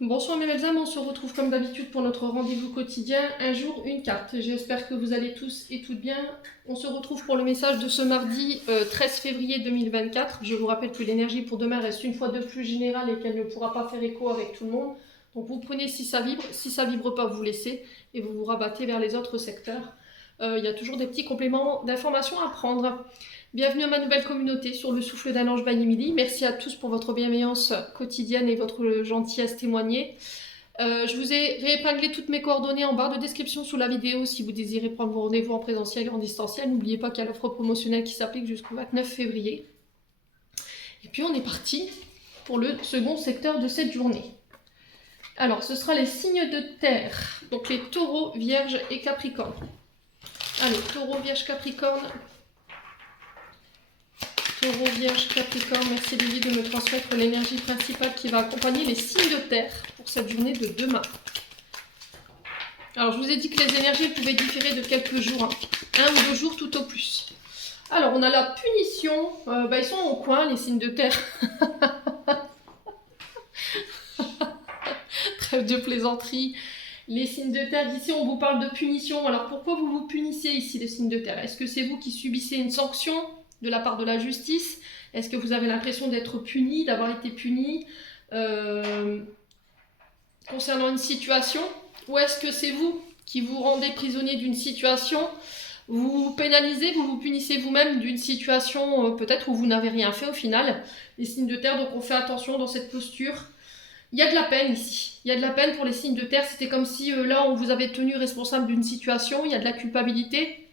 Bonsoir mes belles âmes, on se retrouve comme d'habitude pour notre rendez-vous quotidien, un jour, une carte. J'espère que vous allez tous et toutes bien. On se retrouve pour le message de ce mardi 13 février 2024. Je vous rappelle que l'énergie pour demain reste une fois de plus générale et qu'elle ne pourra pas faire écho avec tout le monde. Donc vous prenez si ça vibre pas, vous laissez et vous vous rabattez vers les autres secteurs. Il y a toujours des petits compléments d'informations à prendre. Bienvenue à ma nouvelle communauté sur le souffle d'un ange by Emily. Merci à tous pour votre bienveillance quotidienne et votre gentillesse témoignée. Je vous ai réépinglé toutes mes coordonnées en barre de description sous la vidéo si vous désirez prendre vos rendez-vous en présentiel et en distanciel. N'oubliez pas qu'il y a l'offre promotionnelle qui s'applique jusqu'au 29 février. Et puis on est parti pour le second secteur de cette journée. Alors, ce sera les signes de terre, donc les taureaux, vierges et capricornes. Allez, taureau, vierge, capricorne. Taureau, vierge, capricorne, merci Lily de me transmettre l'énergie principale qui va accompagner les signes de terre pour cette journée de demain. Alors, je vous ai dit que les énergies pouvaient différer de quelques jours, hein. 1 ou 2 jours tout au plus. Alors, on a la punition. Ils sont au coin, les signes de terre. Trêve de plaisanterie. Les signes de terre, d'ici, on vous parle de punition. Alors, pourquoi vous vous punissez ici, les signes de terre? Est-ce que c'est vous qui subissez une sanction de la part de la justice? Est-ce que vous avez l'impression d'être puni, d'avoir été puni concernant une situation? Ou est-ce que c'est vous qui vous rendez prisonnier d'une situation? Vous vous pénalisez, vous vous punissez vous-même d'une situation peut-être où vous n'avez rien fait au final. Les signes de terre, donc on fait attention dans cette posture. Il y a de la peine ici. Il y a de la peine pour les signes de terre. C'était comme si là, on vous avait tenu responsable d'une situation. Il y a de la culpabilité,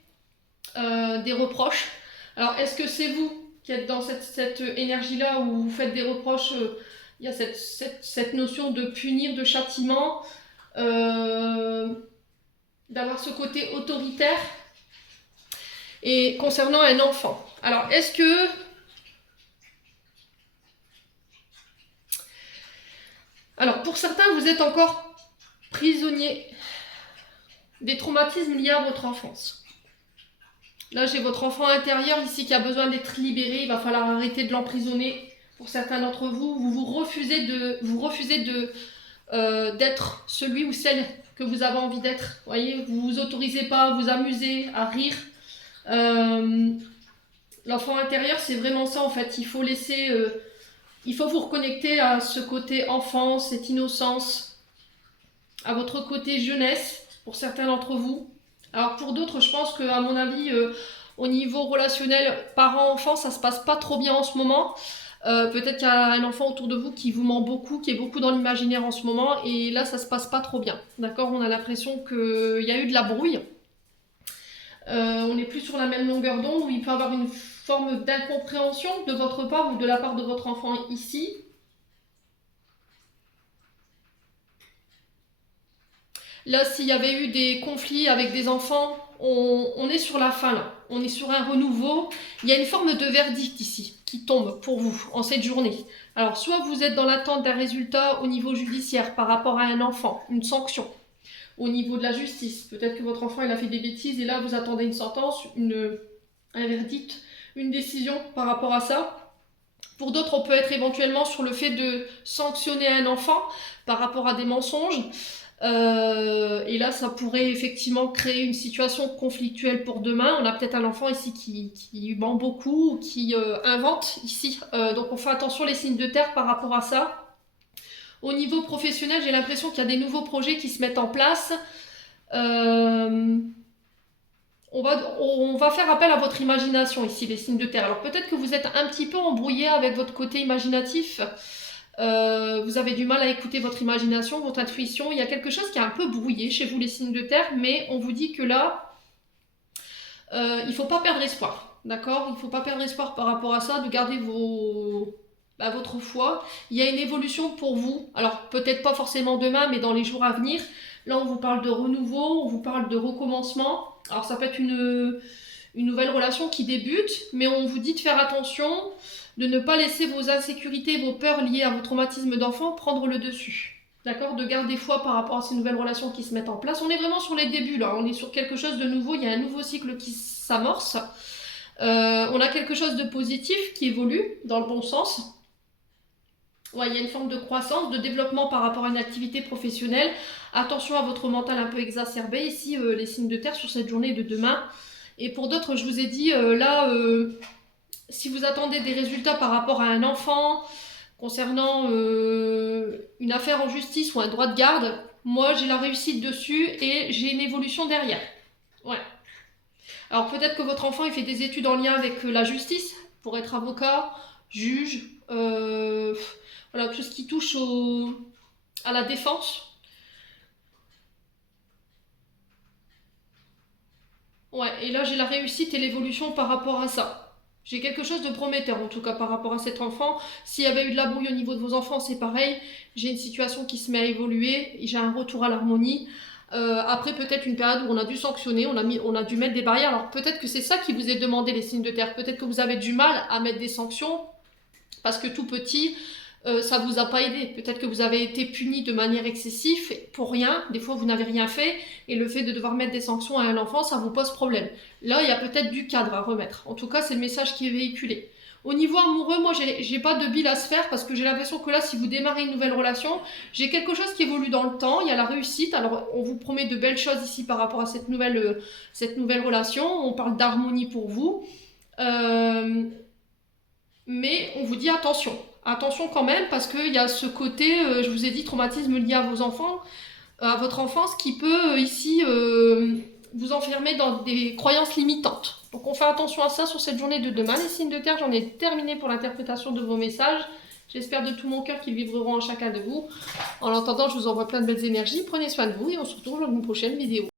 des reproches. Alors, est-ce que c'est vous qui êtes dans cette énergie-là où vous faites des reproches? Il y a cette notion de punir, de châtiment, d'avoir ce côté autoritaire. Et concernant un enfant, alors est-ce que... Alors, pour certains, vous êtes encore prisonnier des traumatismes liés à votre enfance. Là, j'ai votre enfant intérieur ici qui a besoin d'être libéré. Il va falloir arrêter de l'emprisonner. Pour certains d'entre vous, vous refusez d'être celui ou celle que vous avez envie d'être. Vous voyez, vous vous autorisez pas à vous amuser, à rire. L'enfant intérieur, c'est vraiment ça en fait. Il faut laisser... il faut vous reconnecter à ce côté enfance, cette innocence, à votre côté jeunesse, pour certains d'entre vous. Alors pour d'autres, je pense qu'à mon avis, au niveau relationnel, parent-enfant, ça se passe pas trop bien en ce moment. Peut-être qu'il y a un enfant autour de vous qui vous ment beaucoup, qui est beaucoup dans l'imaginaire en ce moment, et là, ça se passe pas trop bien. D'accord? On a l'impression qu'il y a eu de la brouille. On n'est plus sur la même longueur d'onde, où il peut y avoir une forme d'incompréhension de votre part ou de la part de votre enfant ici. Là, s'il y avait eu des conflits avec des enfants, on est sur la fin là. On est sur un renouveau. Il y a une forme de verdict ici qui tombe pour vous en cette journée. Alors, soit vous êtes dans l'attente d'un résultat au niveau judiciaire par rapport à un enfant, une sanction. Au niveau de la justice, peut-être que votre enfant il a fait des bêtises et là vous attendez une sentence, un verdict, une décision par rapport à ça. Pour d'autres, on peut être éventuellement sur le fait de sanctionner un enfant par rapport à des mensonges. Et là, ça pourrait effectivement créer une situation conflictuelle pour demain. On a peut-être un enfant ici qui ment beaucoup, qui invente ici. Donc on fait attention les signes de terre par rapport à ça. Au niveau professionnel, j'ai l'impression qu'il y a des nouveaux projets qui se mettent en place. On va faire appel à votre imagination ici, les signes de terre. Alors peut-être que vous êtes un petit peu embrouillé avec votre côté imaginatif. Vous avez du mal à écouter votre imagination, votre intuition. Il y a quelque chose qui est un peu brouillé chez vous, les signes de terre, mais on vous dit que là, il ne faut pas perdre espoir. D'accord? Il ne faut pas perdre espoir par rapport à ça, de garder votre foi. Il y a une évolution pour vous. Alors peut-être pas forcément demain, mais dans les jours à venir. Là, on vous parle de renouveau, on vous parle de recommencement. Alors ça peut être une nouvelle relation qui débute, mais on vous dit de faire attention, de ne pas laisser vos insécurités, vos peurs liées à vos traumatismes d'enfant prendre le dessus. D'accord? De garder foi par rapport à ces nouvelles relations qui se mettent en place. On est vraiment sur les débuts là, on est sur quelque chose de nouveau, il y a un nouveau cycle qui s'amorce. On a quelque chose de positif qui évolue dans le bon sens. Ouais, il y a une forme de croissance, de développement par rapport à une activité professionnelle. Attention à votre mental un peu exacerbé. Ici, les signes de terre sur cette journée de demain. Et pour d'autres, je vous ai dit, si vous attendez des résultats par rapport à un enfant, concernant une affaire en justice ou un droit de garde, moi j'ai la réussite dessus et j'ai une évolution derrière. Ouais. Alors peut-être que votre enfant il fait des études en lien avec la justice pour être avocat, juge, voilà, tout ce qui touche à la défense. Ouais, et là j'ai la réussite et l'évolution par rapport à ça. J'ai quelque chose de prometteur en tout cas par rapport à cet enfant. S'il y avait eu de la brouille au niveau de vos enfants, c'est pareil. J'ai une situation qui se met à évoluer, j'ai un retour à l'harmonie. Après peut-être une période où on a dû sanctionner, on a dû mettre des barrières. Alors peut-être que c'est ça qui vous est demandé les signes de terre. Peut-être que vous avez du mal à mettre des sanctions parce que tout petit, ça ne vous a pas aidé. Peut-être que vous avez été puni de manière excessive pour rien. Des fois, vous n'avez rien fait. Et le fait de devoir mettre des sanctions à un enfant, ça vous pose problème. Là, il y a peut-être du cadre à remettre. En tout cas, c'est le message qui est véhiculé. Au niveau amoureux, moi, j'ai pas de bile à se faire parce que j'ai l'impression que là, si vous démarrez une nouvelle relation, j'ai quelque chose qui évolue dans le temps. Il y a la réussite. Alors, on vous promet de belles choses ici par rapport à cette nouvelle relation. On parle d'harmonie pour vous. Mais on vous dit attention. Attention quand même, parce qu'il y a ce côté, je vous ai dit, traumatisme lié à vos enfants, à votre enfance, qui peut ici vous enfermer dans des croyances limitantes. Donc on fait attention à ça sur cette journée de demain. Les signes de terre, j'en ai terminé pour l'interprétation de vos messages. J'espère de tout mon cœur qu'ils vibreront en chacun de vous. En attendant, je vous envoie plein de belles énergies. Prenez soin de vous et on se retrouve dans une prochaine vidéo.